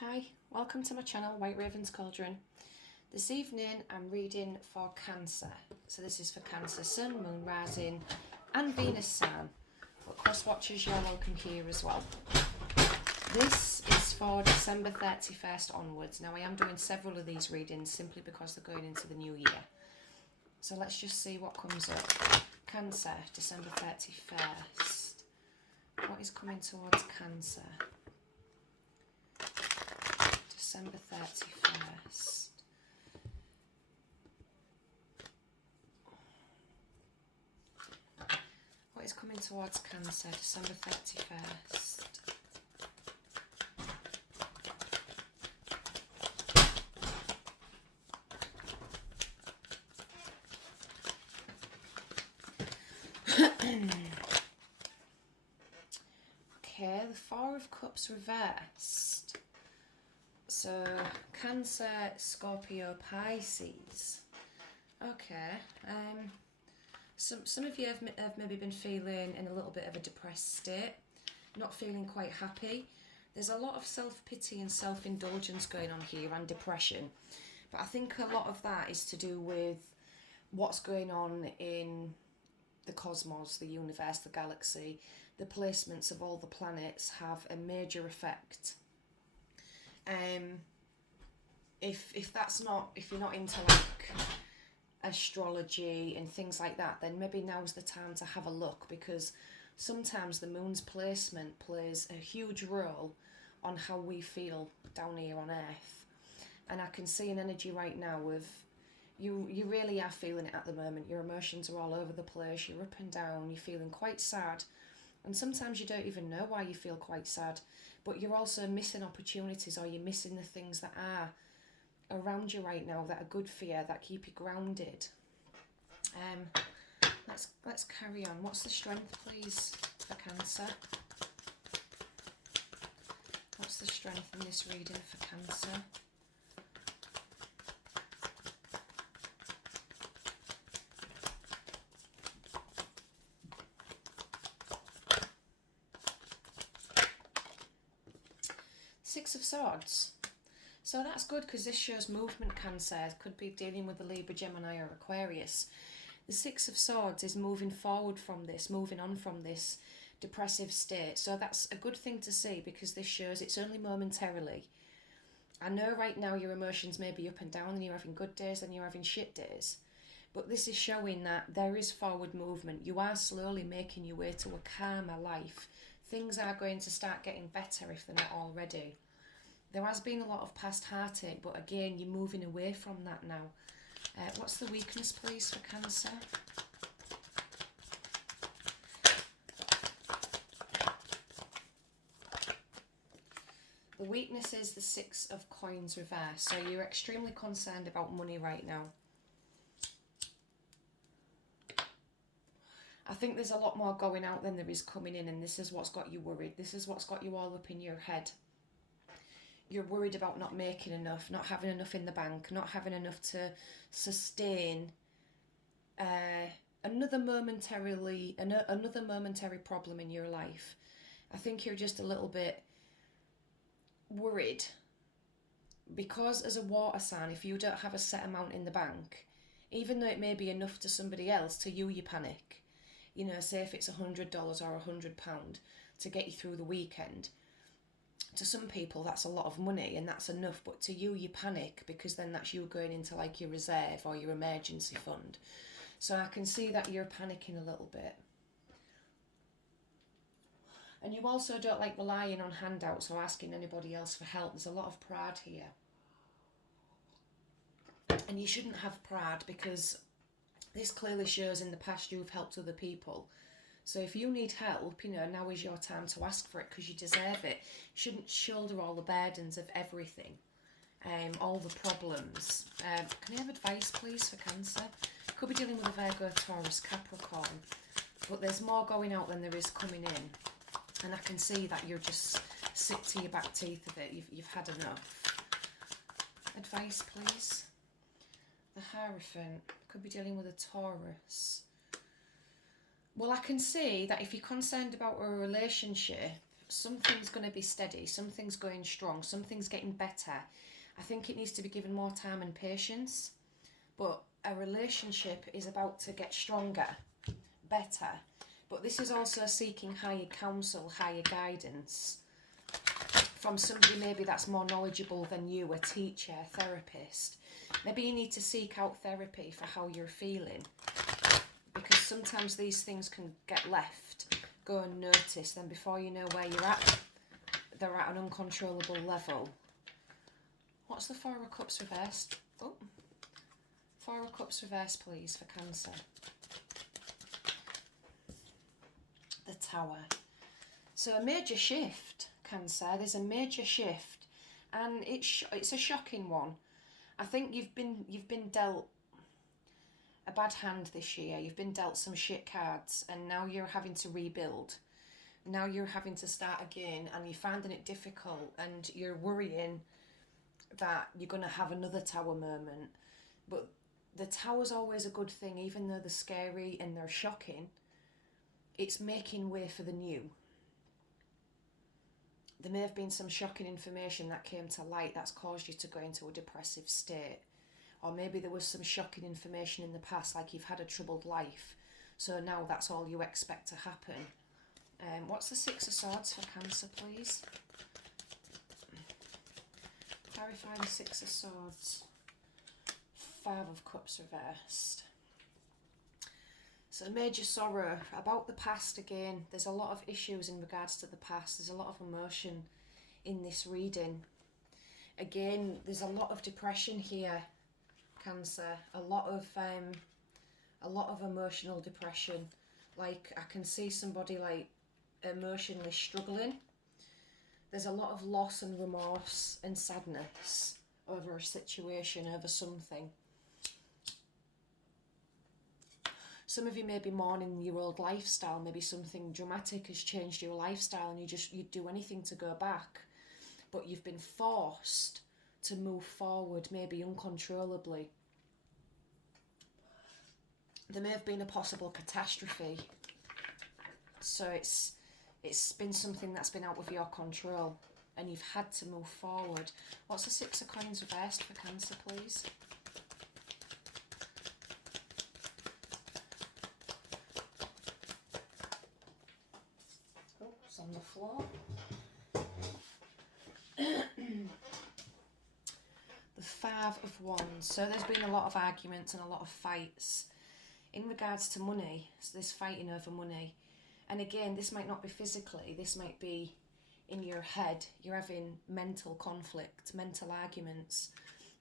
Hi, welcome to my channel, White Raven's Cauldron. This evening I'm reading for Cancer. So this is for Cancer, Sun, Moon, Rising and Venus Sign. But cross watchers, you're welcome here as well. This is for December 31st onwards. Now I am doing several of these readings simply because they're going into the new year. So let's just see what comes up. Cancer, December 31st. What is coming towards Cancer? December 31st. What is coming towards Cancer, December 31st? Okay, the Four of Cups reversed. So, Cancer, Scorpio, Pisces. Okay. Some of you have maybe been feeling in a little bit of a depressed state, not feeling quite happy. There's a lot of self-pity and self-indulgence going on here and depression. But I think a lot of that is to do with what's going on in the cosmos, the universe, the galaxy. The placements of all the planets have a major effect. If you're not into like astrology and things like that, then maybe now's the time to have a look, because sometimes the moon's placement plays a huge role on how we feel down here on Earth. And I can see an energy right now of you really are feeling it at the moment. Your emotions are all over the place, you're up and down, you're feeling quite sad. And sometimes you don't even know why you feel quite sad, but you're also missing opportunities, or you're missing the things that are around you right now that are good for you, that keep you grounded. Let's carry on. What's the strength, please, for Cancer? What's the strength in this reading for Cancer? Six of Swords. So that's good, because this shows movement, Cancer. It could be dealing with the Libra, Gemini or Aquarius. The Six of Swords is moving forward from this, moving on from this depressive state. So that's a good thing to see, because this shows it's only momentarily. I know right now your emotions may be up and down, and you're having good days and you're having shit days. But this is showing that there is forward movement. You are slowly making your way to a calmer life. Things are going to start getting better if they're not already. There has been a lot of past heartache, but again, you're moving away from that now. What's the weakness, please, for Cancer? The weakness is the Six of Coins reversed. So you're extremely concerned about money right now. I think there's a lot more going out than there is coming in, and this is what's got you worried. This is what's got you all up in your head. You're worried about not making enough, not having enough in the bank, not having enough to sustain another momentary problem in your life. I think you're just a little bit worried, because as a water sign, if you don't have a set amount in the bank, even though it may be enough to somebody else, to you panic. You know, say if it's $100 or £100 to get you through the weekend. To some people that's a lot of money and that's enough, but to you panic, because then that's you going into like your reserve or your emergency fund. So I can see that you're panicking a little bit. And you also don't like relying on handouts or asking anybody else for help. There's a lot of pride here. And you shouldn't have pride, because this clearly shows in the past you've helped other people. So if you need help, you know, now is your time to ask for it, because you deserve it. You shouldn't shoulder all the burdens of everything, all the problems. Can I have advice, please, for Cancer? Could be dealing with a Virgo, Taurus, Capricorn, but there's more going out than there is coming in. And I can see that you're just sick to your back teeth of it. You've had enough. Advice, please. The Hierophant could be dealing with a Taurus. Well, I can see that if you're concerned about a relationship, something's going to be steady, something's going strong, something's getting better. I think it needs to be given more time and patience, but a relationship is about to get stronger, better. But this is also seeking higher counsel, higher guidance from somebody maybe that's more knowledgeable than you, a teacher, a therapist. Maybe you need to seek out therapy for how you're feeling, because sometimes these things can get left, go unnoticed, then before you know where you're at, they're at an uncontrollable level. What's the Four of Cups reversed? Oh, Four of Cups reversed, please, for Cancer. The Tower. So a major shift, Cancer. There's a major shift, and it's a shocking one. I think you've been dealt a bad hand this year. You've been dealt some shit cards, and now you're having to rebuild. Now you're having to start again, and you're finding it difficult, and you're worrying that you're going to have another Tower moment. But the Tower's always a good thing, even though they're scary and they're shocking. It's making way for the new. There may have been some shocking information that came to light that's caused you to go into a depressive state. Or maybe there was some shocking information in the past, like you've had a troubled life. So now that's all you expect to happen. What's the Six of Swords for Cancer, please? Clarify the Six of Swords. Five of Cups reversed. So major sorrow about the past again. There's a lot of issues in regards to the past. There's a lot of emotion in this reading. Again, there's a lot of depression here, Cancer. A lot of emotional depression. Like, I can see somebody like emotionally struggling. There's a lot of loss and remorse and sadness over a situation, over something. Some of you may be mourning your old lifestyle. Maybe something dramatic has changed your lifestyle and you'd do anything to go back. But you've been forced to move forward, maybe uncontrollably. There may have been a possible catastrophe. So it's been something that's been out of your control and you've had to move forward. What's the Six of Coins reversed for Cancer, please? On the floor. The Five of Wands. So there's been a lot of arguments and a lot of fights in regards to money. So there's fighting over money. And again, this might not be physically, this might be in your head. You're having mental conflict, mental arguments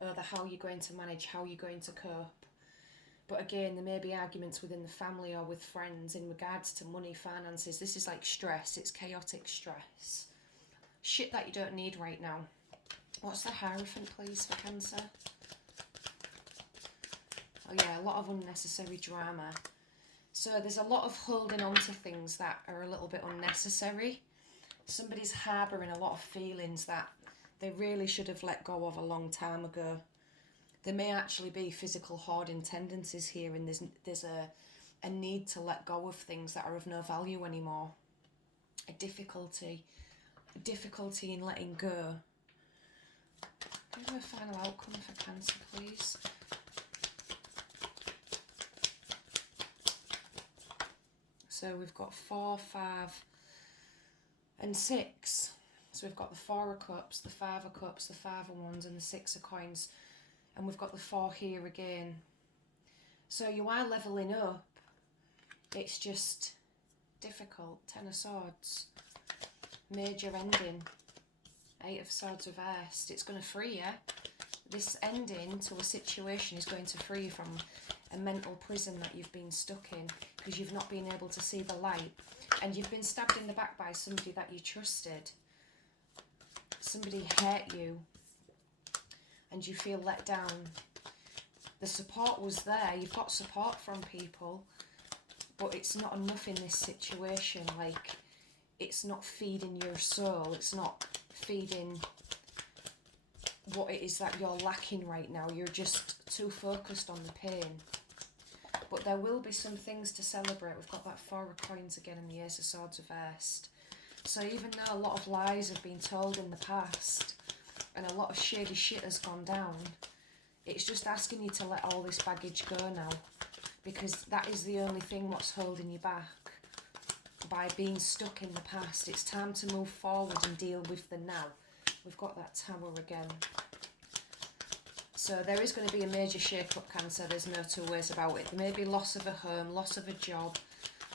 over how you're going to manage, how you're going to cope. But again, there may be arguments within the family or with friends in regards to money, finances. This is like stress. It's chaotic stress. Shit that you don't need right now. What's the Hierophant, please, for Cancer? Oh yeah, a lot of unnecessary drama. So there's a lot of holding on to things that are a little bit unnecessary. Somebody's harbouring a lot of feelings that they really should have let go of a long time ago. There may actually be physical hoarding tendencies here, and there's a need to let go of things that are of no value anymore. A difficulty in letting go. Give me a final outcome for Cancer, please. So we've got 4, 5 and 6. So we've got the Four of Cups, the Five of Cups, the Five of Wands and the Six of Coins. And we've got the 4 here again. So you are levelling up. It's just difficult. 10 of Swords. Major ending. 8 of Swords reversed. It's going to free you. This ending to a situation is going to free you from a mental prison that you've been stuck in because you've not been able to see the light. And you've been stabbed in the back by somebody that you trusted. Somebody hurt you. And you feel let down. The support was there. You've got support from people, but it's not enough in this situation. Like, it's not feeding your soul. It's not feeding what it is that you're lacking right now. You're just too focused on the pain. But there will be some things to celebrate. We've got that Four of Coins again and the Ace of Swords reversed. So even though a lot of lies have been told in the past and a lot of shady shit has gone down, it's just asking you to let all this baggage go now, because that is the only thing what's holding you back by being stuck in the past. It's time to move forward and deal with the now. We've got that Tower again. So there is going to be a major shake-up, Cancer, there's no two ways about it. There may be loss of a home, loss of a job,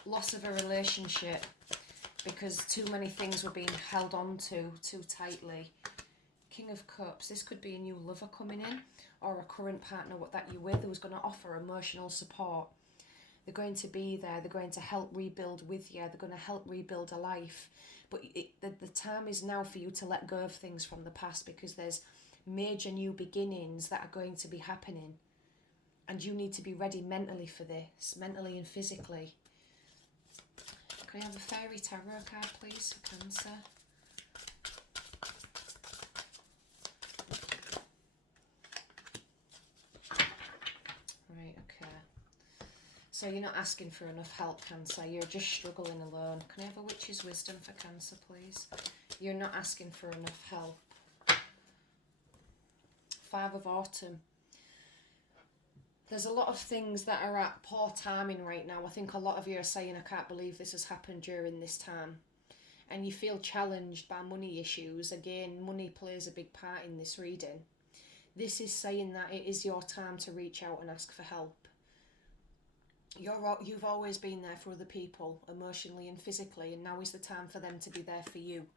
loss of a relationship, because too many things were being held on to too tightly. King of Cups, this could be a new lover coming in, or a current partner that you're with who's going to offer emotional support. They're going to be there, they're going to help rebuild with you, they're going to help rebuild a life. But the time is now for you to let go of things from the past, because there's major new beginnings that are going to be happening. And you need to be ready mentally for this, mentally and physically. Can I have a fairy tarot card, please, for Cancer? Right, okay. So you're not asking for enough help, Cancer. You're just struggling alone. Can I have a witch's wisdom for Cancer, please? You're not asking for enough help. Five of Autumn. There's a lot of things that are at poor timing right now. I think a lot of you are saying, I can't believe this has happened during this time. And you feel challenged by money issues. Again, money plays a big part in this reading. This is saying that it is your time to reach out and ask for help. You've always been there for other people, emotionally and physically, and now is the time for them to be there for you.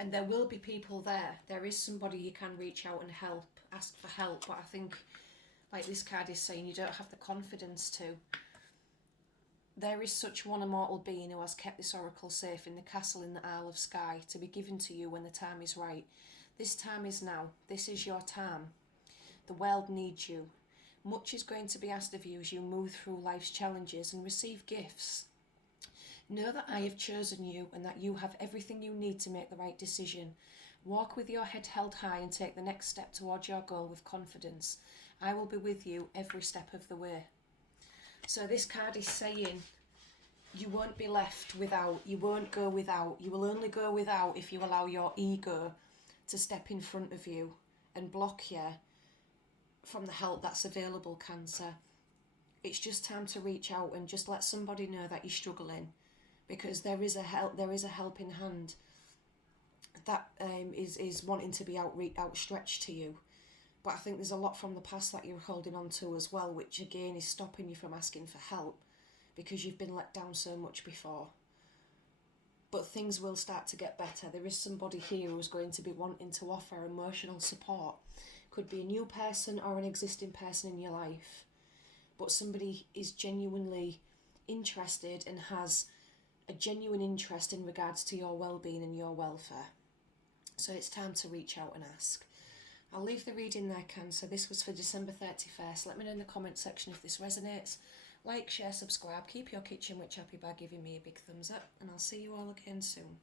And there will be people there. There is somebody you can reach out and help, ask for help. But I think, like this card is saying, you don't have the confidence to. There is such one immortal being who has kept this oracle safe in the castle in the Isle of Skye, to be given to you when the time is right. This time is now. This is your time. The world needs you. Much is going to be asked of you as you move through life's challenges and receive gifts. Know that I have chosen you and that you have everything you need to make the right decision. Walk with your head held high and take the next step towards your goal with confidence. I will be with you every step of the way. So this card is saying you won't be left without, you won't go without. You will only go without if you allow your ego to step in front of you and block you from the help that's available, Cancer. It's just time to reach out and just let somebody know that you're struggling, because there is a helping hand that is wanting to be outstretched to you. But I think there's a lot from the past that you're holding on to as well, which again is stopping you from asking for help, because you've been let down so much before. But things will start to get better. There is somebody here who's going to be wanting to offer emotional support. Could be a new person or an existing person in your life. But somebody is genuinely interested and has a genuine interest in regards to your well-being and your welfare. So it's time to reach out and ask. I'll leave the reading there, Cancer. This was for December 31st. Let me know in the comment section if this resonates. Like, share, subscribe. Keep your kitchen witch happy by giving me a big thumbs up. And I'll see you all again soon.